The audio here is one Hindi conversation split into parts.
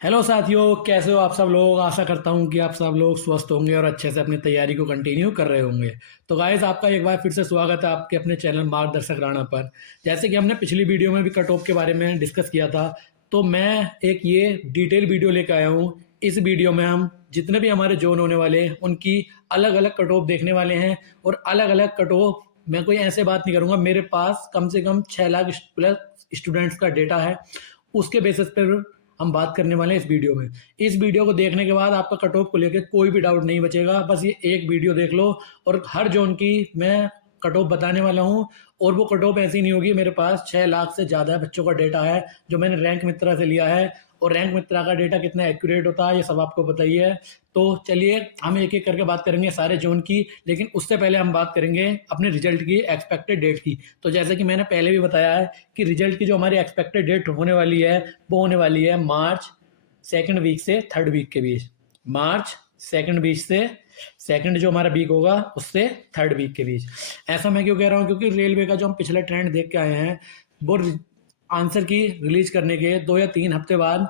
हेलो साथियों, कैसे हो आप सब लोग। आशा करता हूँ कि आप सब लोग स्वस्थ होंगे और अच्छे से अपनी तैयारी को कंटिन्यू कर रहे होंगे। तो गाइस, आपका एक बार फिर से स्वागत है आपके अपने चैनल मार्गदर्शक राणा पर। जैसे कि हमने पिछली वीडियो में भी कट ऑफ के बारे में डिस्कस किया था, तो मैं एक ये डिटेल वीडियो लेकर आया हूँ। इस वीडियो में हम जितने भी हमारे जोन होने वाले हैं उनकी अलग अलग कट ऑफ देखने वाले हैं। और अलग अलग कट ऑफ, मैं कोई ऐसे बात नहीं करूँगा, मेरे पास कम से कम 6 लाख प्लस स्टूडेंट्स का डेटा है। उसके बेसिस पर हम बात करने वाले हैं इस वीडियो में। इस वीडियो को देखने के बाद आपका कट ऑफ को लेकर कोई भी डाउट नहीं बचेगा। बस ये एक वीडियो देख लो और हर जोन की मैं कट ऑफ बताने वाला हूँ। और वो कट ऑफ ऐसी नहीं होगी, मेरे पास 6 लाख से ज़्यादा बच्चों का डेटा है जो मैंने रैंक मित्रा से लिया है। और रैंक मित्रा का डेटा कितना एक्यूरेट होता है ये सब आपको पता ही है। तो चलिए हम एक एक करके बात करेंगे सारे जोन की, लेकिन उससे पहले हम बात करेंगे अपने रिजल्ट की एक्सपेक्टेड डेट की। तो जैसे कि मैंने पहले भी बताया है कि रिजल्ट की जो हमारी एक्सपेक्टेड डेट होने वाली है वो होने वाली है मार्च सेकंड वीक से थर्ड वीक के बीच। मार्च सेकंड वीक से सेकंड जो हमारा वीक होगा उससे थर्ड वीक के बीच। ऐसा मैं क्यों कह रहा हूँ, क्योंकि रेलवे का जो हम पिछला ट्रेंड देख के आए हैं वो आंसर की रिलीज करने के 2 या 3 हफ्ते बाद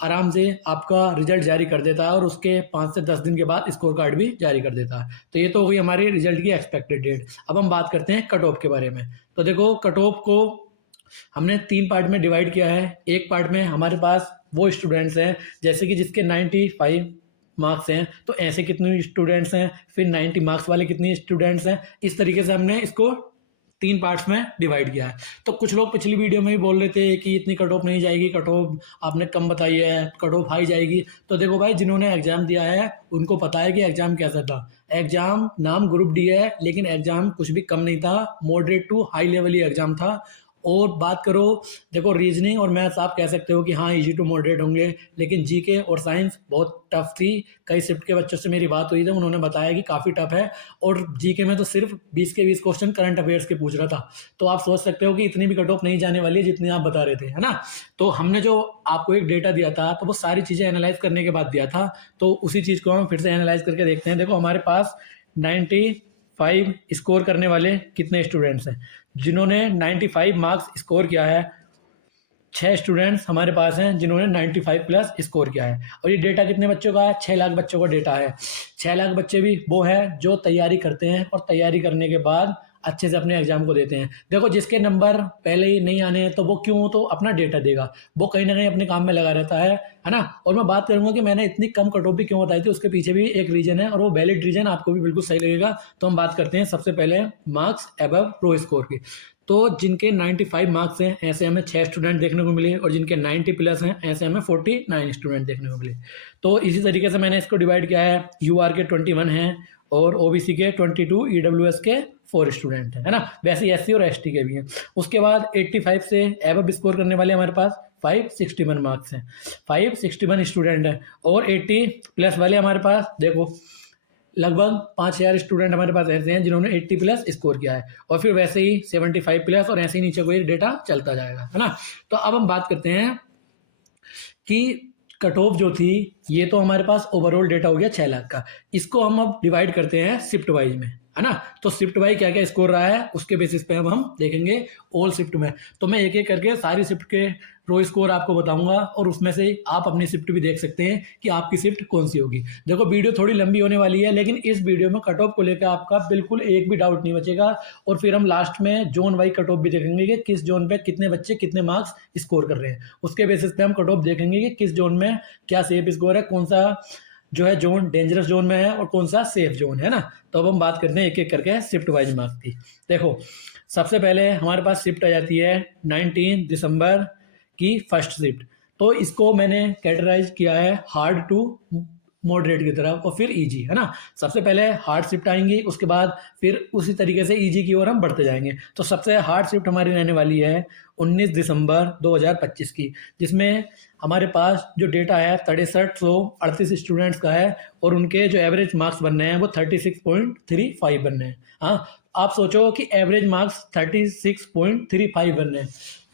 आराम से आपका रिजल्ट जारी कर देता है और उसके 5 से 10 दिन के बाद स्कोर कार्ड भी जारी कर देता है। तो ये तो हो गई हमारी रिजल्ट की एक्सपेक्टेड डेट। अब हम बात करते हैं कट ऑफ के बारे में। तो देखो, कट ऑफ को हमने 3 पार्ट में डिवाइड किया है। एक पार्ट में हमारे पास वो स्टूडेंट्स हैं जैसे कि जिसके 95 मार्क्स हैं, तो ऐसे कितने स्टूडेंट्स हैं, फिर 90 मार्क्स वाले कितने स्टूडेंट्स हैं। इस तरीके से हमने इसको 3 पार्ट्स में डिवाइड किया है। तो कुछ लोग पिछली वीडियो में भी बोल रहे थे कि इतनी कट ऑफ नहीं जाएगी, कट ऑफ आपने कम बताई है, कट ऑफ हाई जाएगी। तो देखो भाई, जिन्होंने एग्जाम दिया है उनको पता है कि एग्जाम कैसा था। एग्जाम नाम ग्रुप डी है, लेकिन एग्जाम कुछ भी कम नहीं था, मॉडरेट टू हाई लेवल ही एग्जाम था। और बात करो, देखो रीजनिंग और मैथ्स आप कह सकते हो कि हाँ इजी टू मॉडरेट होंगे, लेकिन जीके और साइंस बहुत टफ थी। कई शिफ्ट के बच्चों से मेरी बात हुई थी, उन्होंने बताया कि काफ़ी टफ है। और जीके में तो सिर्फ 20 के 20 क्वेश्चन करंट अफेयर्स के पूछ रहा था। तो आप सोच सकते हो कि इतनी भी कट ऑफ नहीं जाने वाली है जितनी आप बता रहे थे, है ना। तो हमने जो आपको एक डेटा दिया था तो वो सारी चीज़ें एनालाइज करने के बाद दिया था। तो उसी चीज़ को हम फिर से एनालाइज करके देखते हैं। देखो, हमारे पास 95 स्कोर करने वाले कितने स्टूडेंट्स हैं। जिन्होंने 95 मार्क्स स्कोर किया है, 6 स्टूडेंट्स हमारे पास हैं जिन्होंने 95 प्लस स्कोर किया है। और ये डेटा कितने बच्चों का है? 6 लाख बच्चों का डेटा है। 6 लाख बच्चे भी वो हैं जो तैयारी करते हैं और तैयारी करने के बाद अच्छे से अपने एग्जाम को देते हैं। देखो, जिसके नंबर पहले ही नहीं आने हैं तो वो क्यों, तो अपना डेटा देगा, वो कहीं ना कहीं अपने काम में लगा रहता है ना। और मैं बात करूंगा कि मैंने इतनी कम कट ऑफ भी क्यों बताई थी, उसके पीछे भी एक रीजन है और वो वैलिड रीजन आपको भी बिल्कुल सही लगेगा। तो हम बात करते हैं सबसे पहले मार्क्स एबव रो स्कोर की। तो जिनके 95 मार्क्स हैं ऐसे हमें 6 स्टूडेंट देखने को मिले, और जिनके 90 प्लस हैं ऐसे हमें 49 स्टूडेंट देखने को मिले। तो इसी तरीके से मैंने इसको डिवाइड किया है। यूआर के 21 हैं और ओबीसी के 22, ईडब्ल्यूएस के 4 स्टूडेंट हैं, है ना। वैसे ही एससी और एसटी के भी हैं। उसके बाद 85 से एबव स्कोर करने वाले हमारे पास 561 मार्क्स हैं, 561 स्टूडेंट हैं। और 80 प्लस वाले हमारे पास देखो लगभग 5,000 स्टूडेंट हमारे पास ऐसे हैं जिन्होंने 80 प्लस स्कोर किया है। और फिर वैसे ही 75 प्लस, और ऐसे ही नीचे कोई डेटा चलता जाएगा, है ना। तो अब हम बात करते हैं कि कट ऑफ जो थी, ये तो हमारे पास ओवरऑल डेटा हो गया 6 लाख का। इसको हम अब डिवाइड करते हैं शिफ्ट वाइज में, है ना। तो शिफ्ट वाइज क्या क्या स्कोर रहा है उसके बेसिस पे अब हम देखेंगे ऑल शिफ्ट में। तो मैं एक एक करके सारी शिफ्ट के रो स्कोर आपको बताऊंगा और उसमें से आप अपनी शिफ्ट भी देख सकते हैं कि आपकी शिफ्ट कौन सी होगी। देखो, वीडियो थोड़ी लंबी होने वाली है, लेकिन इस वीडियो में कट ऑफ को लेकर आपका बिल्कुल एक भी डाउट नहीं बचेगा। और फिर हम लास्ट में जोन वाइज कट ऑफ भी देखेंगे कि किस जोन पे कितने बच्चे कितने मार्क्स स्कोर कर रहे हैं। उसके बेसिस पे हम कट ऑफ देखेंगे कि किस जोन में क्या सेफ स्कोर है, कौन सा जो है जोन डेंजरस जोन में है और कौन सा सेफ जोन है ना। तो अब हम बात करते हैं एक एक करके शिफ्ट वाइज मार्क्स की। देखो, सबसे पहले हमारे पास शिफ्ट आ जाती है 19 दिसंबर की फर्स्ट शिफ्ट। तो इसको मैंने कैटेगराइज किया है हार्ड टू मॉडरेट की तरफ और फिर इजी, है ना। सबसे पहले हार्ड शिफ्ट आएंगी, उसके बाद फिर उसी तरीके से इजी की ओर हम बढ़ते जाएंगे। तो सबसे हार्ड शिफ्ट हमारी रहने वाली है 19 दिसंबर 2025 की, जिसमें हमारे पास जो डेटा है 6338 स्टूडेंट्स का है। और उनके जो एवरेज मार्क्स बनने हैं वो 36.35 बनने हैं। हाँ, आप सोचो कि एवरेज मार्क्स 36.35 बनने हैं,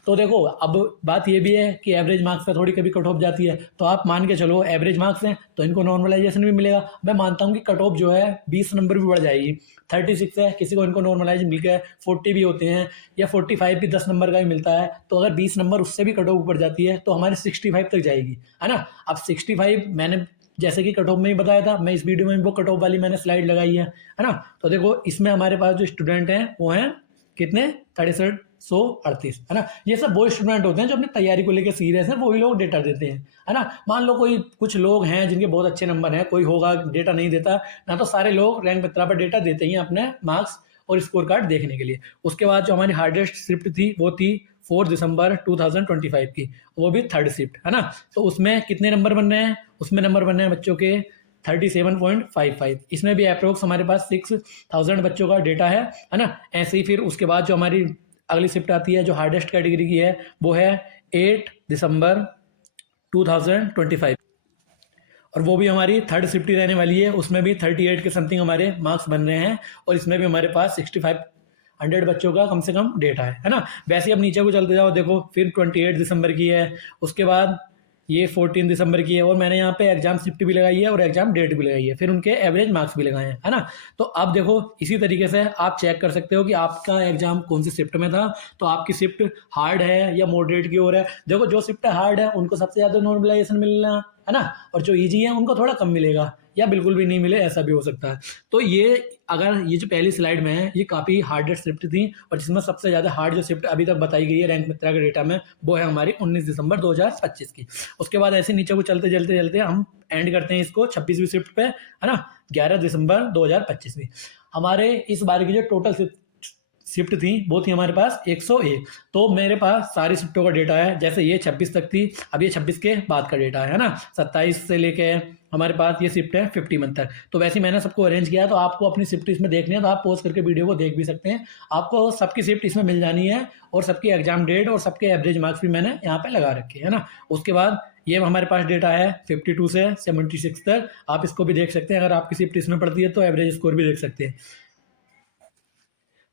तो देखो अब बात ये भी है कि एवरेज मार्क्स पे थोड़ी कभी कट ऑफ जाती है, तो आप मान के चलो एवरेज मार्क्स हैं तो इनको नॉर्मलाइजेशन भी मिलेगा। मैं मानता हूँ कि कट ऑफ जो है 20 नंबर भी बढ़ जाएगी। 36 है, किसी को इनको नॉर्मलाइज मिल गया 40 भी होते हैं, या 45 भी 10 नंबर का भी मिलता है, तो अगर 20 नंबर उससे भी कट ऑफ ऊपर जाती है तो हमारी 65 तक जाएगी, है ना। अब 65 मैंने जैसे कि कट ऑफ में ही बताया था, मैं इस वीडियो में वो कट ऑफ वाली मैंने स्लाइड लगाई है ना। तो देखो इसमें हमारे पास जो स्टूडेंट हैं वो हैं कितने, 6338, है ना। ये सब वो स्टूडेंट होते हैं जो अपनी तैयारी को लेकर सीरियस हैं, वही लोग डेटा देते हैं, है ना। मान लो कोई कुछ लोग हैं जिनके बहुत अच्छे नंबर हैं, कोई होगा डेटा नहीं देता ना, तो सारे लोग रैंक मित्रा पर डेटा देते ही हैं अपने मार्क्स और स्कोर कार्ड देखने के लिए। उसके बाद जो हमारी हार्डेस्ट शिफ्ट थी वो थी 4 दिसंबर 2025 की, वो भी थर्ड शिफ्ट, है ना। तो उसमें कितने नंबर बन रहे हैं, उसमें नंबर बन रहे हैं बच्चों के 37.55। इसमें भी अप्रोक्स हमारे पास 6000 बच्चों का डेटा है ना। ऐसे ही फिर उसके बाद जो हमारी अगली शिफ्ट आती है जो हार्डेस्ट कैटेगरी की है वो है 8 दिसंबर 2025, और वो भी हमारी थर्ड शिफ्ट ही रहने वाली है। उसमें भी 38 के समथिंग हमारे मार्क्स बन रहे हैं, और इसमें भी हमारे पास 6500 बच्चों का कम से कम डेटा है ना। वैसे अब नीचे को चलते जाओ, देखो फिर 28 दिसंबर की है, उसके बाद ये 14 दिसंबर की है, और मैंने यहाँ पे एग्जाम शिफ्ट भी लगाई है और एग्जाम डेट भी लगाई है, फिर उनके एवरेज मार्क्स भी लगाए हैं, है ना। तो अब देखो इसी तरीके से आप चेक कर सकते हो कि आपका एग्जाम कौन सी शिफ्ट में था, तो आपकी शिफ्ट हार्ड है या मॉडरेट की ओर है। देखो जो शिफ्ट हार्ड है उनको सबसे ज़्यादा नॉर्मलाइजेशन मिलना, है ना, और जो ईजी है उनको थोड़ा कम मिलेगा या बिल्कुल भी नहीं मिले, ऐसा भी हो सकता है। तो ये अगर ये जो पहली स्लाइड में है ये काफ़ी हार्डेस्ट शिफ्ट थी, और जिसमें सबसे ज़्यादा हार्ड जो शिफ्ट अभी तक बताई गई है रैंक मित्रा के डेटा में वो है हमारी 19 दिसंबर 2025 की। उसके बाद ऐसे नीचे को चलते चलते चलते हम एंड करते हैं इसको 26वीं शिफ्ट पे, है ना, 11 दिसंबर 2025 में। हमारे इस बार की जो टोटल शिफ्ट थी वो थी हमारे पास 101। तो मेरे पास सारी शिफ्टों का डेटा है, जैसे ये 26 तक थी, अब ये 26 के बाद का डेटा है ना। 27 से लेके हमारे पास ये शिफ्ट है 50 मंथ तक। तो वैसे ही मैंने सबको अरेंज किया, तो आपको अपनी शिफ्ट इसमें देखनी है तो आप पॉज करके वीडियो को देख भी सकते हैं, आपको सबकी शिफ्ट इसमें मिल जानी है, और सबकी एग्जाम डेट और सबके एवरेज मार्क्स भी मैंने यहाँ पे लगा रखे हैं ना। उसके बाद ये हमारे पास डेटा है 52 से 76 तक, आप इसको भी देख सकते हैं, अगर आपकी शिफ्ट इसमें पड़ती है तो एवरेज स्कोर भी देख सकते हैं।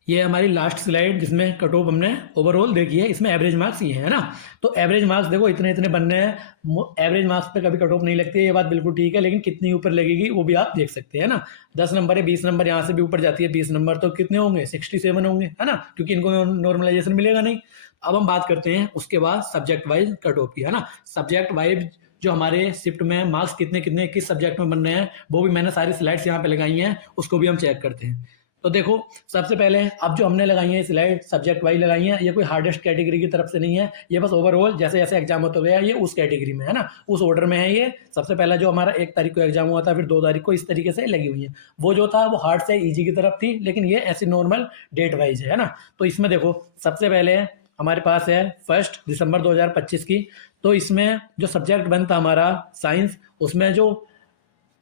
ये हमारी लास्ट स्लाइड जिसमें कट ऑफ हमने ओवरऑल देखी है, इसमें एवरेज मार्क्स ये है ना। तो एवरेज मार्क्स देखो इतने इतने बनने हैं, एवरेज मार्क्स पे कभी कट ऑफ नहीं लगती है, ये बात बिल्कुल ठीक है, लेकिन कितनी ऊपर लगेगी वो भी आप देख सकते हैं ना। 10 नंबर है, 20 नंबर यहाँ से भी ऊपर जाती है, 20 नंबर तो कितने होंगे, 67 होंगे, है ना, क्योंकि इनको नॉर्मलाइजेशन मिलेगा नहीं। अब हम बात करते हैं उसके बाद सब्जेक्ट वाइज कट ऑफ की, है ना। सब्जेक्ट वाइज जो हमारे शिफ्ट में मार्क्स कितने कितने किस सब्जेक्ट में बन रहे हैं वो भी मैंने सारी स्लाइड्स यहाँ पे लगाई हैं, उसको भी हम चेक करते हैं। तो देखो सबसे पहले अब जो हमने लगाई है स्लाइड सब्जेक्ट वाइज लगाई है, ये कोई हार्डेस्ट कैटेगरी की तरफ से नहीं है, ये बस ओवरऑल जैसे जैसे एग्जाम होता गया ये उस कैटेगरी में, है ना, उस ऑर्डर में है। ये सबसे पहला जो हमारा 1 तारीख को एग्जाम हुआ था, फिर 2 तारीख को, इस तरीके से लगी हुई है। वो जो था वो हार्ड से ईजी की तरफ थी, लेकिन ये ऐसी नॉर्मल डेट वाइज है ना। तो इसमें देखो सबसे पहले हमारे पास है 1 दिसंबर 2025 की। तो इसमें जो सब्जेक्ट बनता हमारा साइंस, उसमें जो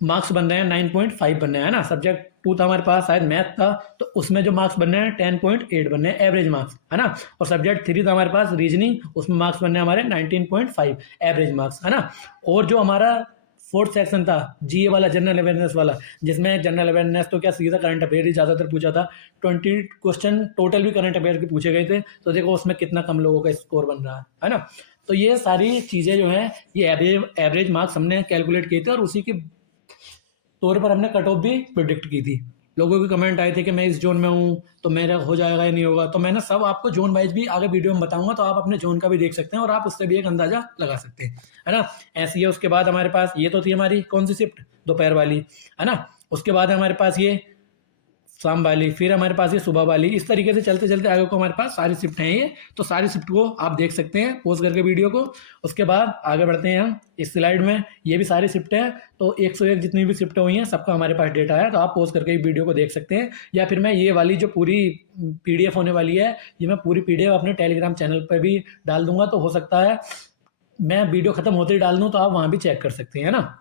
मार्क्स बन रहे हैं 9.5 बन रहे हैं ना। सब्जेक्ट 2 था हमारे पास शायद मैथ था, तो उसमें जो मार्क्स बन रहे हैं 10.8 बन रहे हैं एवरेज मार्क्स, है ना। और सब्जेक्ट 3 था हमारे पास रीजनिंग, उसमें मार्क्स बन रहे हैं हमारे 19.5 एवरेज मार्क्स, है ना। और जो हमारा 4th सेक्शन था जीए वाला, जनरल अवेयरनेस वाला, जिसमें जनरल अवेयरनेस तो क्या सीधा करंट अफेयर ही ज़्यादातर पूछा था, 20 क्वेश्चन टोटल भी करंट अफेयर के पूछे गए थे। तो देखो उसमें कितना कम लोगों का स्कोर बन रहा है ना। तो ये सारी चीज़ें जो हैं ये एवरेज मार्क्स हमने कैलकुलेट किए थे, और उसी के तौर पर हमने कट ऑफ भी प्रिडिक्ट की थी। लोगों के कमेंट आए थे कि मैं इस जोन में हूँ तो मेरा हो जाएगा या नहीं होगा, तो मैंने सब आपको जोन वाइज भी आगे वीडियो में बताऊंगा, तो आप अपने जोन का भी देख सकते हैं और आप उससे भी एक अंदाजा लगा सकते हैं, है ना। ऐसी है। उसके बाद हमारे पास ये तो थी हमारी कौन सी शिफ्ट, दोपहर वाली, है ना। उसके बाद हमारे पास ये शाम वाली, फिर हमारे पास ये सुबह वाली, इस तरीके से चलते चलते आगे को हमारे पास सारी शिफ्ट हैं ये। तो सारी शिफ्ट को आप देख सकते हैं पोज करके वीडियो को। उसके बाद आगे बढ़ते हैं हम इस स्लाइड में, ये भी सारी शिफ्ट है। तो 101 जितनी भी शिफ्ट हुई हैं सबका हमारे पास डेटा है, तो आप पोज करके वीडियो को देख सकते हैं, या फिर मैं ये वाली जो पूरी PDF होने वाली है ये मैं पूरी PDF अपने टेलीग्राम चैनल पर भी डाल दूंगा, तो हो सकता है मैं वीडियो खत्म होते ही डाल दूँ, तो आप वहाँ भी चेक कर सकते हैं ना।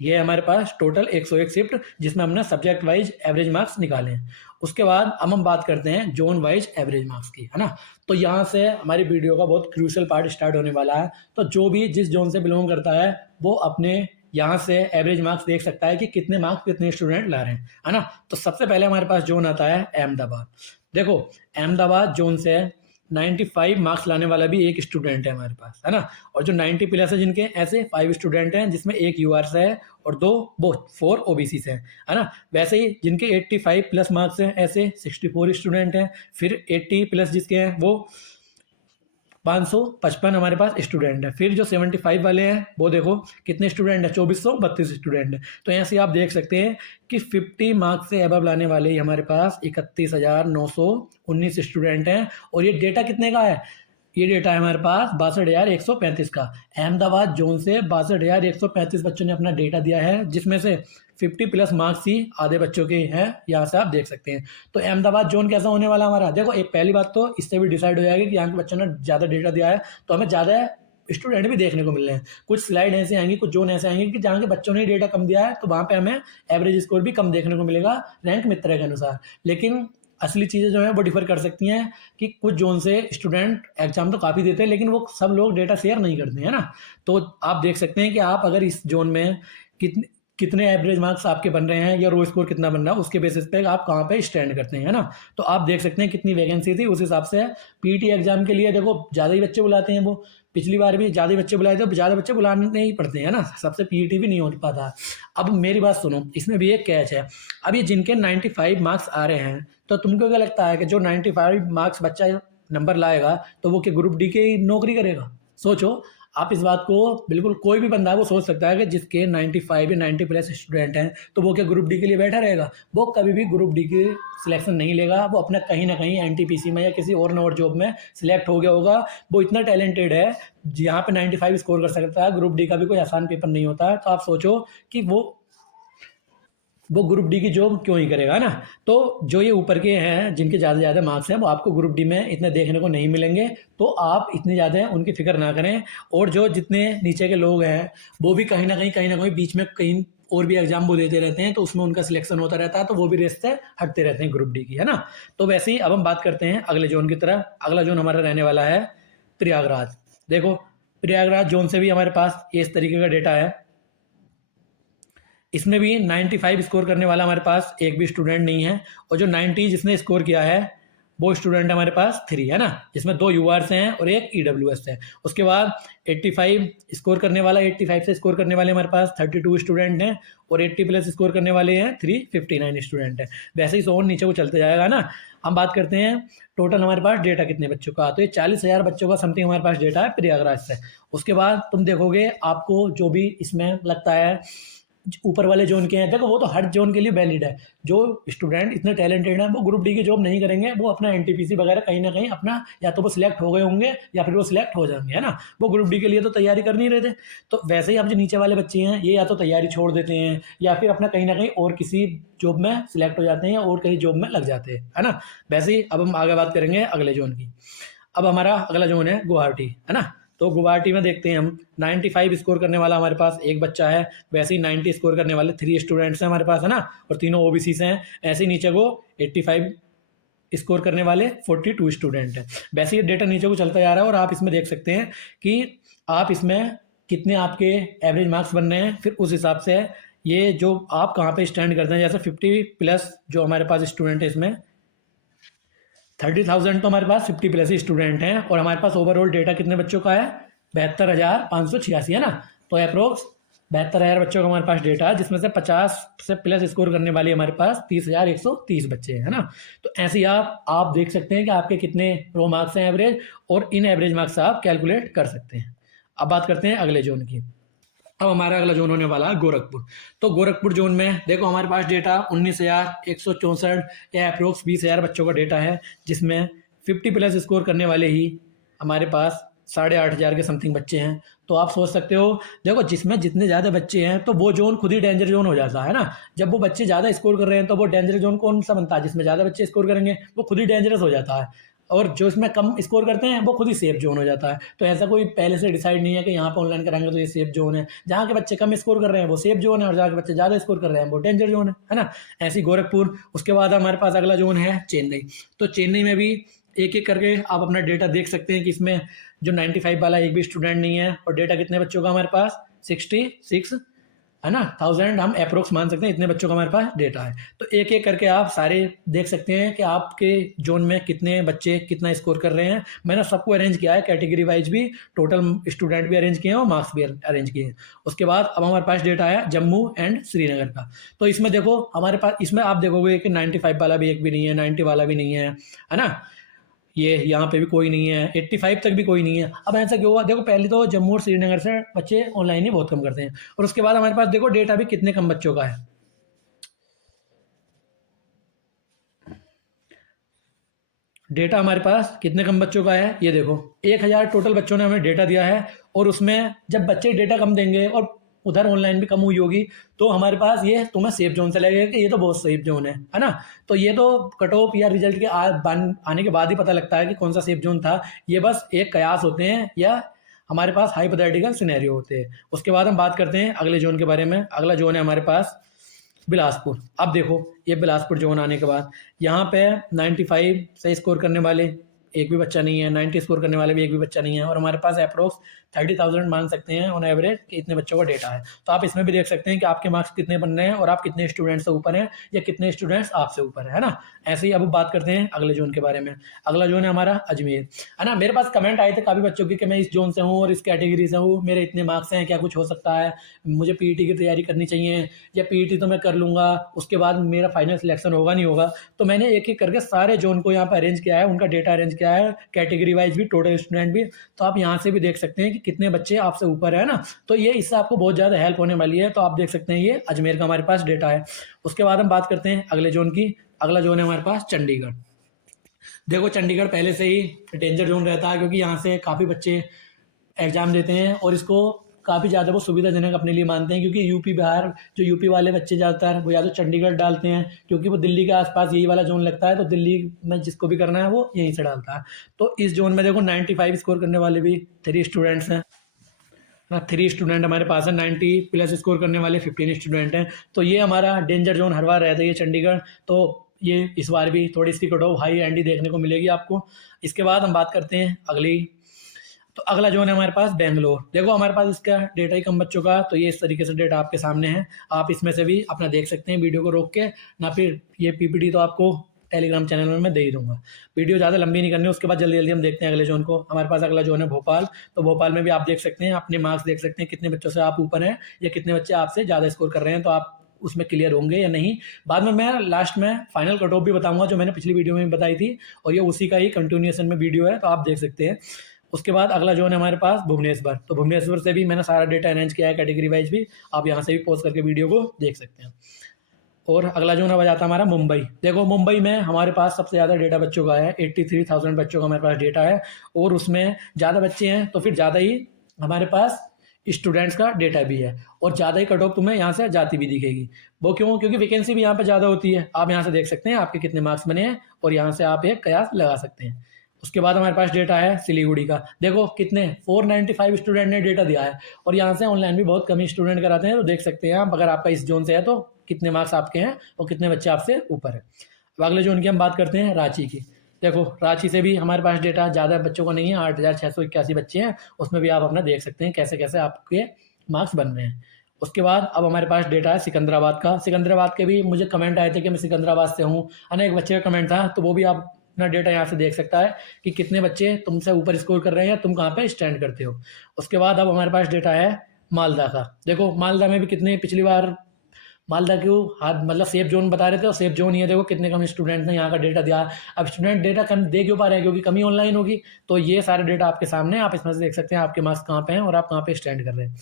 ये हमारे पास टोटल 101 शिफ्ट जिसमें हमने सब्जेक्ट वाइज एवरेज मार्क्स निकाले हैं। उसके बाद अब हम बात करते हैं जोन वाइज एवरेज मार्क्स की, है ना। तो यहाँ से हमारी वीडियो का बहुत क्रूशियल पार्ट स्टार्ट होने वाला है। तो जो भी जिस जोन से बिलोंग करता है वो अपने यहाँ से एवरेज मार्क्स देख सकता है कि कितने मार्क्स कितने स्टूडेंट ला रहे हैं, है ना। तो सबसे पहले हमारे पास जोन आता है अहमदाबाद। देखो अहमदाबाद जोन से 95 मार्क्स लाने वाला भी एक स्टूडेंट है हमारे पास, है ना। और जो 90 प्लस है जिनके, ऐसे 5 स्टूडेंट हैं, जिसमें एक यूआर से है और 2 वो 4 ओबीसी से है ना। वैसे ही जिनके 85 प्लस मार्क्स हैं, ऐसे 64 स्टूडेंट हैं। फिर 80 प्लस जिसके हैं वो 555 हमारे पास स्टूडेंट है। फिर जो 75 वाले हैं वो देखो कितने स्टूडेंट हैं, 2432 स्टूडेंट हैं। तो यहाँ से आप देख सकते हैं कि 50 मार्क्स से अबव लाने वाले ही हमारे पास 31,919 स्टूडेंट हैं। और ये डेटा कितने का है, ये डेटा है हमारे पास 62,135 का। अहमदाबाद जोन से 62,135 बच्चों ने अपना डेटा दिया है, जिसमें से 50 प्लस मार्क्स ही आधे बच्चों के हैं, यहाँ से आप देख सकते हैं। तो अहमदाबाद जोन कैसा होने वाला हमारा, देखो एक पहली बात तो इससे भी डिसाइड हो जाएगी कि यहाँ के बच्चों ने ज़्यादा डेटा दिया है तो हमें ज़्यादा स्टूडेंट भी देखने को मिल रहे हैं। कुछ स्लाइड ऐसे आएंगी, कुछ जोन ऐसे आएंगे कि जहाँ के बच्चों ने डेटा कम दिया है तो वहाँ पे हमें एवरेज स्कोर भी कम देखने को मिलेगा रैंक मित्रा के अनुसार। लेकिन असली चीज़ें जो हैं वो डिफर कर सकती हैं कि कुछ जोन से स्टूडेंट एग्जाम तो काफ़ी देते हैं लेकिन वो सब लोग डेटा शेयर नहीं करते हैं ना। तो आप देख सकते हैं कि आप अगर इस जोन में कितने कितने एवरेज मार्क्स आपके बन रहे हैं या रो स्कोर कितना बन रहा है, उसके बेसिस पे आप कहाँ पे स्टैंड करते हैं, है ना। तो आप देख सकते हैं कितनी वैकेंसी थी, उस हिसाब से पीटी एग्जाम के लिए देखो ज़्यादा ही बच्चे बुलाते हैं। वो पिछली बार भी ज़्यादा ही बच्चे बुलाए थे, तो ज़्यादा बच्चे बुलाने ही पड़ते हैं ना, सबसे पीटी भी नहीं हो पाता। अब मेरी बात सुनो, इसमें भी एक कैच है। अब ये जिनके 95 मार्क्स आ रहे हैं, तो तुमको क्या लगता है कि जो 95 मार्क्स बच्चा नंबर लाएगा तो वो क्या ग्रुप डी की नौकरी करेगा? सोचो आप इस बात को, बिल्कुल कोई भी बंदा है वो सोच सकता है कि जिसके 95 या 90 प्लस स्टूडेंट हैं तो वो क्या ग्रुप डी के लिए बैठा रहेगा? वो कभी भी ग्रुप डी की सिलेक्शन नहीं लेगा। वो अपना कहीं ना कहीं एनटीपीसी में या किसी और जॉब में सिलेक्ट हो गया होगा। वो इतना टैलेंटेड है, यहाँ पे 95 स्कोर कर सकता है। ग्रुप डी का भी कोई आसान पेपर नहीं होता है। तो आप सोचो कि वो ग्रुप डी की जॉब क्यों ही करेगा, है ना। तो जो ये ऊपर के हैं जिनके ज़्यादा ज़्यादा मार्क्स हैं वो आपको ग्रुप डी में इतने देखने को नहीं मिलेंगे, तो आप इतनी ज़्यादा उनकी फिक्र ना करें। और जो जितने नीचे के लोग हैं वो भी कहीं ना कहीं बीच में कहीं और भी एग्जाम वो देते रहते हैं, तो उसमें उनका सिलेक्शन होता रहता है, तो वो भी रेस से हटते रहते हैं ग्रुप डी की, है ना। तो वैसे ही अब हम बात करते हैं अगले जोन की तरह। अगला जोन हमारा रहने वाला है प्रयागराज। देखो प्रयागराज जोन से भी हमारे पास इस तरीके का डेटा है। इसमें भी 95 स्कोर करने वाला हमारे पास एक भी स्टूडेंट नहीं है। और जो 90 जिसने स्कोर किया है वो स्टूडेंट हमारे पास 3 है ना, जिसमें 2 यूआर हैं और एक ईडब्ल्यूएस है। उसके बाद 85 स्कोर करने वाला, 85 से स्कोर करने वाले हमारे पास 32 स्टूडेंट हैं और 80 प्लस स्कोर करने वाले हैं 359 स्टूडेंट हैं। वैसे ही सोन नीचे को चलते जाएगा ना। हम बात करते हैं टोटल हमारे पास डेटा कितने बच्चों का, तो ये 40,000 बच्चों का समथिंग हमारे पास डेटा है प्रयागराज से। उसके बाद तुम देखोगे आपको जो भी इसमें लगता है ऊपर वाले जोन के हैं, देखो वो तो हर जोन के लिए वैलिड है। जो स्टूडेंट इतने टैलेंटेड हैं वो ग्रुप डी की जॉब नहीं करेंगे, वो अपना एनटीपीसी वगैरह कहीं ना कहीं अपना, या तो वो सिलेक्ट हो गए होंगे या फिर वो सिलेक्ट हो जाएंगे, है ना। वो ग्रुप डी के लिए तो तैयारी कर नहीं रहे थे। तो वैसे ही अब जो नीचे वाले बच्चे हैं ये या तो तैयारी छोड़ देते हैं या फिर अपना कहीं ना कहीं और किसी जॉब में सिलेक्ट हो जाते हैं या और कहीं जॉब में लग जाते हैं, है ना। वैसे ही अब हम आगे बात करेंगे अगले जोन की। अब हमारा अगला जोन है गुवाहाटी, है ना। तो गुवाहाटी में देखते हैं हम 95 स्कोर करने वाला हमारे पास एक बच्चा है। वैसे ही 90 स्कोर करने वाले 3 स्टूडेंट्स हैं हमारे पास, है ना। और तीनों ओबीसी से हैं। ऐसे ही नीचे को 85 स्कोर करने वाले 42 स्टूडेंट हैं। वैसे ये डेटा नीचे को चलता जा रहा है और आप इसमें देख सकते हैं कि आप इसमें कितने आपके एवरेज मार्क्स बन रहे हैं। फिर उस हिसाब से ये जो आप कहाँ पे स्टैंड करते हैं, जैसे 50 प्लस जो हमारे पास स्टूडेंट है, इसमें 30,000 तो हमारे पास 50 प्लस ही स्टूडेंट हैं। और हमारे पास ओवरऑल डेटा कितने बच्चों का है, 72,586, है ना। तो अप्रोक्स 72,000 बच्चों का हमारे पास डेटा है, जिसमें से 50 से प्लस स्कोर करने वाले हमारे पास 30,130 बच्चे हैं, है ना। तो ऐसे ही आप देख सकते हैं कि आपके कितने रो मार्क्स हैं एवरेज, और इन एवरेज मार्क्स आप कैलकुलेट कर सकते हैं। अब बात करते हैं अगले जोन की। अब हमारा अगला जोन होने वाला है गोरखपुर। तो गोरखपुर जोन में देखो हमारे पास डेटा 19,164 या अप्रोक्स 20,000 बच्चों का डेटा है, जिसमें 50 प्लस स्कोर करने वाले ही हमारे पास 8,500 के समथिंग बच्चे हैं। तो आप सोच सकते हो, देखो जिसमें जितने ज़्यादा बच्चे हैं तो वो जोन खुद ही डेंजर जोन हो जाता है ना। जब वो बच्चे ज़्यादा स्कोर कर रहे हैं तो वो डेंजर जोन कौन सा बनता है, जिसमें ज़्यादा बच्चे स्कोर करेंगे वो खुद ही डेंजरस हो जाता है। और जो इसमें कम स्कोर करते हैं वो खुद ही सेफ जोन हो जाता है। तो ऐसा कोई पहले से डिसाइड नहीं है कि यहाँ पर ऑनलाइन कराएंगे तो ये सेफ जोन है। जहाँ के बच्चे कम स्कोर कर रहे हैं वो सेफ जोन है, और जहाँ के बच्चे ज़्यादा स्कोर कर रहे हैं वो डेंजर जोन है ना। ऐसी गोरखपुर। उसके बाद हमारे पास अगला जोन है चेन्नई। तो चेन्नई में भी एक एक करके आप अपना डेटा देख सकते हैं कि इसमें जो 95 वाला एक भी स्टूडेंट नहीं है। और डेटा कितने बच्चों का हमारे पास 66 है ना, 1000 हम अप्रोक्स मान सकते हैं, इतने बच्चों का हमारे पास डेटा है। तो एक एक करके आप सारे देख सकते हैं कि आपके जोन में कितने बच्चे कितना स्कोर कर रहे हैं। मैंने सबको अरेंज किया है, कैटेगरी वाइज भी, टोटल स्टूडेंट भी अरेंज किए हैं और मार्क्स भी अरेंज किए हैं। उसके बाद अब हमारे पास डेटा आया जम्मू एंड श्रीनगर का। तो इसमें देखो हमारे पास, इसमें आप देखोगे कि 95 वाला भी एक भी नहीं है, 90 वाला भी नहीं है ना, ये यहाँ पे भी कोई नहीं है, 85 तक भी कोई नहीं है। अब ऐसा क्यों हुआ? देखो पहले तो जम्मू और श्रीनगर से बच्चे ऑनलाइन ही बहुत कम करते हैं, और उसके बाद हमारे पास देखो डेटा भी कितने कम बच्चों का है। डेटा हमारे पास कितने कम बच्चों का है, ये देखो 1000 टोटल बच्चों ने हमें डेटा दिया है। और उसमें जब बच्चे डेटा कम देंगे और उधर ऑनलाइन भी कम हुई होगी, तो हमारे पास ये तुम्हें सेफ जोन से लगेगा कि ये तो बहुत सेफ जोन है ना। तो ये तो कट ऑफ या रिजल्ट के आने के बाद ही पता लगता है कि कौन सा सेफ जोन था। ये बस एक कयास होते हैं या हमारे पास हाइपोथेटिकल सिनेरियो होते हैं। उसके बाद हम बात करते हैं अगले जोन के बारे में। अगला जोन है हमारे पास बिलासपुर। अब देखो ये बिलासपुर जोन आने के बाद यहाँ पे 95 से स्कोर करने वाले एक भी बच्चा नहीं है, 90 स्कोर करने वाले भी एक भी बच्चा नहीं है, और हमारे पास अप्रोक्स 30,000 मान सकते हैं ऑन एवरेज कि इतने बच्चों का डेटा है। तो आप इसमें भी देख सकते हैं कि आपके मार्क्स कितने बन रहे हैं और आप कितने स्टूडेंट्स से ऊपर हैं या कितने स्टूडेंट्स आपसे ऊपर है ना। ऐसे ही अब बात करते हैं अगले जोन के बारे में। अगला जोन है हमारा अजमेर, है ना। मेरे पास कमेंट आए थे काफ़ी बच्चों के कि मैं इस जोन से हूँ और इस कैटेगरी से हूँ, मेरे इतने मार्क्स हैं, क्या कुछ हो सकता है, मुझे पीईटी की तैयारी करनी चाहिए या पीईटी तो मैं कर लूँगा, उसके बाद मेरा फाइनल सिलेक्शन होगा नहीं होगा। तो मैंने एक एक करके सारे जोन को यहाँ पर अरेंज किया है, उनका डेटा अरेंज किया है, कैटेगरी वाइज भी, टोटल स्टूडेंट भी। तो आप यहाँ से भी देख सकते हैं कि कितने बच्चे आपसे ऊपर है ना। तो ये इससे आपको बहुत ज़्यादा हेल्प होने वाली है। तो आप देख सकते हैं ये अजमेर का हमारे पास डेटा है। उसके बाद हम बात करते हैं अगले जोन की। अगला जोन है हमारे पास चंडीगढ़। देखो चंडीगढ़ पहले से ही डेंजर जोन रहता है, क्योंकि यहाँ से काफ़ी बच्चे एग्ज़ाम देते हैं और इसको काफ़ी ज़्यादा वो सुविधाजनक अपने लिए मानते हैं, क्योंकि यूपी बिहार, जो यूपी वाले बच्चे ज़्यादातर वो या तो चंडीगढ़ डालते हैं, क्योंकि वो दिल्ली के आसपास यही वाला जोन लगता है, तो दिल्ली में जिसको भी करना है वो यहीं से डालता है। तो इस जोन में देखो 95 स्कोर करने वाले भी 3 स्टूडेंट्स हैं ना, 3 स्टूडेंट हमारे पास है, 90 प्लस स्कोर करने वाले 15 स्टूडेंट हैं। तो ये हमारा डेंजर जोन हर बार रहता है ये चंडीगढ़। तो ये इस बार भी थोड़ी इसकी cut off high and he देखने को मिलेगी आपको। इसके बाद हम बात करते हैं अगली। तो अगला जोन है हमारे पास बेंगलोर। देखो हमारे पास इसका डेटा ही कम बच्चों का, तो ये इस तरीके से डेटा आपके सामने है। आप इसमें से भी अपना देख सकते हैं वीडियो को रोक के, ना फिर ये पीपीटी तो आपको टेलीग्राम चैनल में मैं दे ही दूंगा। वीडियो ज़्यादा लंबी नहीं करनी, उसके बाद जल्दी जल्दी हम देखते हैं अगले जोन को। हमारे पास अगला जोन है भोपाल। तो भोपाल में भी आप देख सकते हैं, अपने मार्क्स देख सकते हैं, कितने बच्चों से आप ऊपर हैं या कितने बच्चे आपसे ज़्यादा स्कोर कर रहे हैं, तो आप उसमें क्लियर होंगे या नहीं। बाद में मैं लास्ट में फाइनल कट ऑफ भी बताऊंगा, जो मैंने पिछली वीडियो में बताई थी, और ये उसी का ही कंटिन्यूएशन में वीडियो है, तो आप देख सकते हैं। उसके बाद अगला जोन है हमारे पास भुवनेश्वर। तो भुवनेश्वर से भी मैंने सारा डेटा अरेंज किया है कैटेगरी वाइज भी, आप यहाँ से भी पॉज करके वीडियो को देख सकते हैं। और अगला जोन अब आ जाता है हमारा मुंबई। देखो मुंबई में हमारे पास सबसे ज़्यादा डेटा बच्चों का है, 83,000 बच्चों का हमारे पास डेटा है, और उसमें ज़्यादा बच्चे हैं तो फिर ज़्यादा ही हमारे पास स्टूडेंट्स का डेटा भी है, और ज़्यादा ही कट ऑफ तुम्हें यहाँ से जाती भी दिखेगी। वो क्यों? क्योंकि वैकेंसी भी यहाँ पे ज़्यादा होती है। आप यहाँ से देख सकते हैं आपके कितने मार्क्स बने हैं, और यहाँ से आप एक कयास लगा सकते हैं। उसके बाद हमारे पास डेटा है सिलीगुड़ी का। देखो कितने 495 स्टूडेंट ने डेटा दिया है, और यहाँ से ऑनलाइन भी बहुत कम स्टूडेंट कराते हैं। तो देख सकते हैं आप, अगर आपका इस जोन से है तो कितने मार्क्स आपके हैं और कितने बच्चे आपसे ऊपर है। अब अगले जोन की हम बात करते हैं रांची की। देखो रांची से भी हमारे पास डेटा ज़्यादा बच्चों का नहीं है, 8,681 बच्चे हैं। उसमें भी आप अपना देख सकते हैं कैसे कैसे आपके मार्क्स बन रहे हैं। उसके बाद अब हमारे पास डेटा है सिकंदराबाद का। सिकंदराबाद के भी मुझे कमेंट आए थे कि मैं सिकंदराबाद से हूँ, अनेक बच्चे का कमेंट था, तो वो भी आप अपना डेटा यहाँ से देख सकता है कि कितने बच्चे तुमसे ऊपर स्कोर कर रहे हैं, तुम कहाँ पे स्टैंड करते हो। उसके बाद अब हमारे पास डेटा है मालदा का। देखो मालदा में भी कितने, पिछली बार मालदा क्यों हाथ मतलब सेफ जोन बता रहे थे, और सेफ जोन ही है। देखो कितने कम स्टूडेंट ने यहाँ का डेटा दिया। अब स्टूडेंट डेटा कम दे क्यों पा रहे हैं? क्योंकि कमी ऑनलाइन होगी। तो ये सारे डेटा आपके सामने है, आप इसमें से देख सकते हैं आपके मार्क्स कहाँ पे हैं और आप कहाँ पे स्टैंड कर रहे हैं।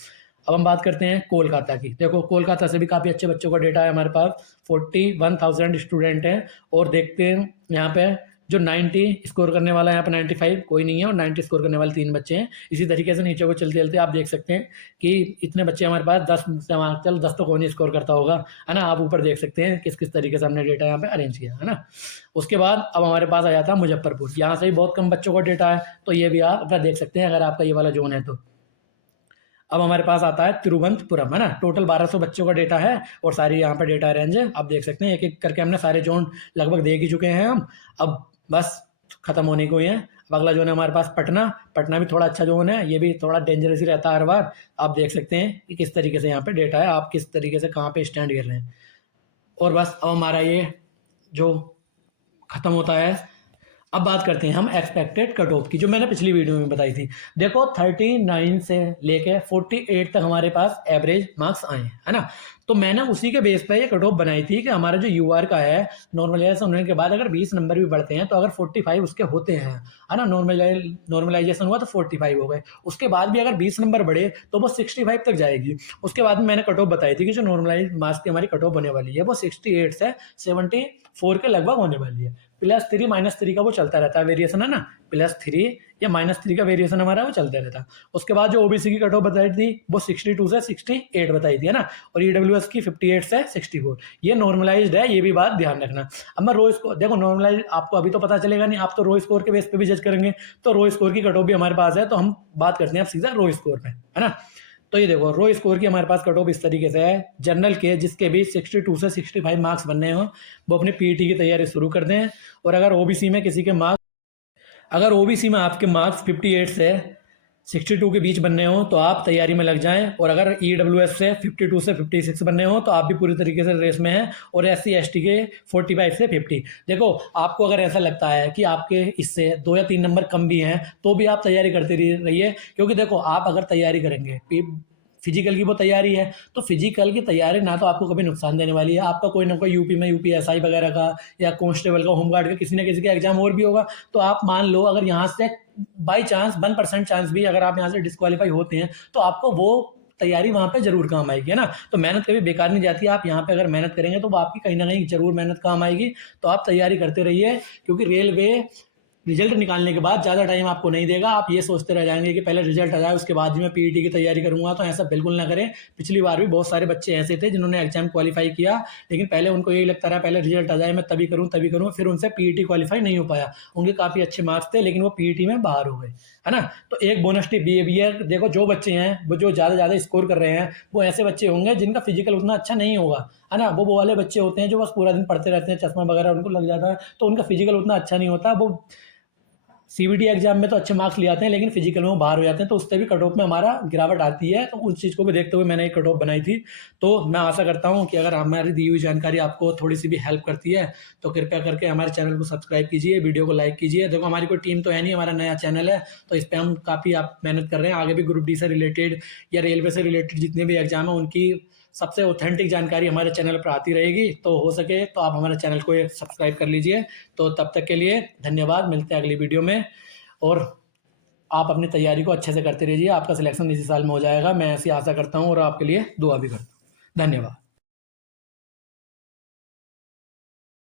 अब हम बात करते हैं कोलकाता की। देखो कोलकाता से भी काफ़ी अच्छे बच्चों का डेटा है हमारे पास, 41,000 स्टूडेंट हैं। और देखते हैं यहाँ पे जो 90 स्कोर करने वाला है, यहाँ पे 95 कोई नहीं है, और 90 स्कोर करने वाले 3 बच्चे हैं। इसी तरीके से नीचे को चलते चलते आप देख सकते हैं कि इतने बच्चे हमारे पास 10, चलो 10 तो कौन ही स्कोर करता होगा, है ना। आप ऊपर देख सकते हैं किस किस तरीके से हमने डेटा यहाँ पे अरेंज किया है ना। उसके बाद अब हमारे पास आ जाता है मुजफ्फरपुर। यहाँ से भी बहुत कम बच्चों का डेटा है, तो ये भी आप अपना देख सकते हैं अगर आपका ये वाला जोन है तो। अब हमारे पास आता है तिरुवनंतपुरम, है ना। टोटल 1200 बच्चों का डेटा है, और सारी यहाँ पे डेटा रेंज है, आप देख सकते हैं। एक एक करके हमने सारे जोन लगभग देख ही चुके हैं हम, अब बस खत्म होने को ही है। अब अगला जोन है हमारे पास पटना। पटना भी थोड़ा अच्छा जोन है, ये भी थोड़ा डेंजरस ही रहता है हर बार। आप देख सकते हैं कि किस तरीके से यहाँ पे डेटा है, आप किस तरीके से कहाँ पे स्टैंड कर रहे हैं। और बस अब हमारा ये जो ख़त्म होता है, अब बात करते हैं हम एक्सपेक्टेड कट ऑफ की, जो मैंने पिछली वीडियो में बताई थी। देखो 39 से लेके 48 तक हमारे पास एवरेज मार्क्स आए हैं, है ना। तो मैंने उसी के बेस पे ये कट ऑफ बनाई थी कि हमारा जो यूआर का है, नॉर्मलाइजेशन होने के बाद अगर 20 नंबर भी बढ़ते हैं तो अगर 45 उसके होते हैं, है ना, नॉर्मलाइजेशन हुआ तो 45 हो गए, उसके बाद भी अगर 20 नंबर बढ़े तो वो 65 तक जाएगी। उसके बाद में मैंने कट ऑफ बताई थी कि जो नॉर्मलाइज मार्क्स की हमारी कट ऑफ होने वाली है वो 68 से 74 के लगभग होने वाली है। +3 -3 का वो चलता रहता है, वेरिएशन है ना, +3 या -3 का वेरिएशन हमारा वो चलता रहता है। उसके बाद जो ओबीसी की कट ऑफ बताई थी वो 62 से 68 बताई थी, है ना, और ईडब्ल्यूएस की 58 से 64। ये नॉर्मलाइज्ड है, ये भी बात ध्यान रखना। अब मैं रो स्कोर, देखो नॉर्मलाइज आपको अभी तो पता चलेगा नहीं, आप तो रो स्कोर के बेस पे भी जज करेंगे, तो रो स्कोर की कट ऑफ भी हमारे पास है, तो हम बात करते हैं अब सीधा रो स्कोर पे, है ना। तो ये देखो रो स्कोर की हमारे पास कट ऑफ इस तरीके से है। जनरल के जिसके भी 62 से 65 मार्क्स बनने हो वो अपनी पीईटी की तैयारी शुरू कर दें। और अगर ओबीसी में किसी के मार्क्स, अगर ओबीसी में आपके मार्क्स 58 से 62 के बीच बनने हो तो आप तैयारी में लग जाएं। और अगर ईडब्ल्यूएस से 52 से 56 बनने हो तो आप भी पूरी तरीके से रेस में हैं। और एससी एसटी के 45 से 50। देखो आपको अगर ऐसा लगता है कि आपके इससे 2 या 3 नंबर कम भी हैं तो भी आप तैयारी करते रहिए, क्योंकि देखो आप अगर तैयारी करेंगे, फिजिकल की वो तैयारी है, तो फिजिकल की तैयारी ना तो आपको कभी नुकसान देने वाली है। आपका कोई ना कोई यूपी में यूपीएसआई वगैरह का या कांस्टेबल का, होमगार्ड का, किसी न किसी का एग्जाम और भी होगा। तो आप मान लो अगर यहाँ से बाई चांस 1% चांस भी अगर आप यहाँ से डिस्क्वालीफाई होते हैं तो आपको वो तैयारी वहाँ पे जरूर काम आएगी, है ना। तो मेहनत कभी बेकार नहीं जाती। आप यहाँ पे अगर मेहनत करेंगे तो वो आपकी कहीं ना कहीं जरूर मेहनत काम आएगी। तो आप तैयारी करते रहिए, क्योंकि रेलवे रिजल्ट निकालने के बाद ज़्यादा टाइम आपको नहीं देगा। आप ये सोचते रह जाएंगे कि पहले रिजल्ट आ जाए उसके बाद ही मैं पीईटी की तैयारी करूंगा, तो ऐसा बिल्कुल ना करें। पिछली बार भी बहुत सारे बच्चे ऐसे थे जिन्होंने एग्जाम क्वालिफाई किया, लेकिन पहले उनको यही लगता रहा पहले रिजल्ट आ जाए मैं तभी करूँ, फिर उनसे पीईटी क्वालिफाई नहीं हो पाया। उनके काफ़ी अच्छे मार्क्स थे लेकिन वो पीईटी में बाहर हो गए, है ना। तो एक बोनस टिप ये है, देखो जो बच्चे हैं वो जो ज़्यादा स्कोर कर रहे हैं वो ऐसे बच्चे होंगे जिनका फिजिकल उतना अच्छा नहीं होगा, है ना। वो वाले बच्चे होते हैं जो बस पूरा दिन पढ़ते रहते हैं, चश्मा वगैरह उनको लग जाता है, तो उनका फिजिकल उतना अच्छा नहीं होता। वो सीबीटी एग्जाम में तो अच्छे मार्क्स ले आते हैं लेकिन फिजिकल में वो बाहर हो जाते हैं, तो उससे भी कट ऑफ में हमारा गिरावट आती है। तो उस चीज़ को भी देखते हुए मैंने एक कट ऑफ बनाई थी। तो मैं आशा करता हूँ कि अगर हमारी दी हुई जानकारी आपको थोड़ी सी भी हेल्प करती है तो कृपया करके हमारे चैनल को सब्सक्राइब कीजिए, वीडियो को लाइक कीजिए। देखो हमारी कोई टीम तो है नहीं, हमारा नया चैनल है, तो इस पर हम काफ़ी आप मेहनत कर रहे हैं। आगे भी ग्रुप डी से रिलेटेड या रेलवे से रिलेटेड जितने भी एग्जाम है उनकी सबसे ऑथेंटिक जानकारी हमारे चैनल पर आती रहेगी। तो हो सके तो आप हमारे चैनल को सब्सक्राइब कर लीजिए। तो तब तक के लिए धन्यवाद, मिलते हैं अगली वीडियो में। और आप अपनी तैयारी को अच्छे से करते रहिए, आपका सिलेक्शन इसी साल में हो जाएगा, मैं ऐसी आशा करता हूँ और आपके लिए दुआ भी करता हूँ। धन्यवाद।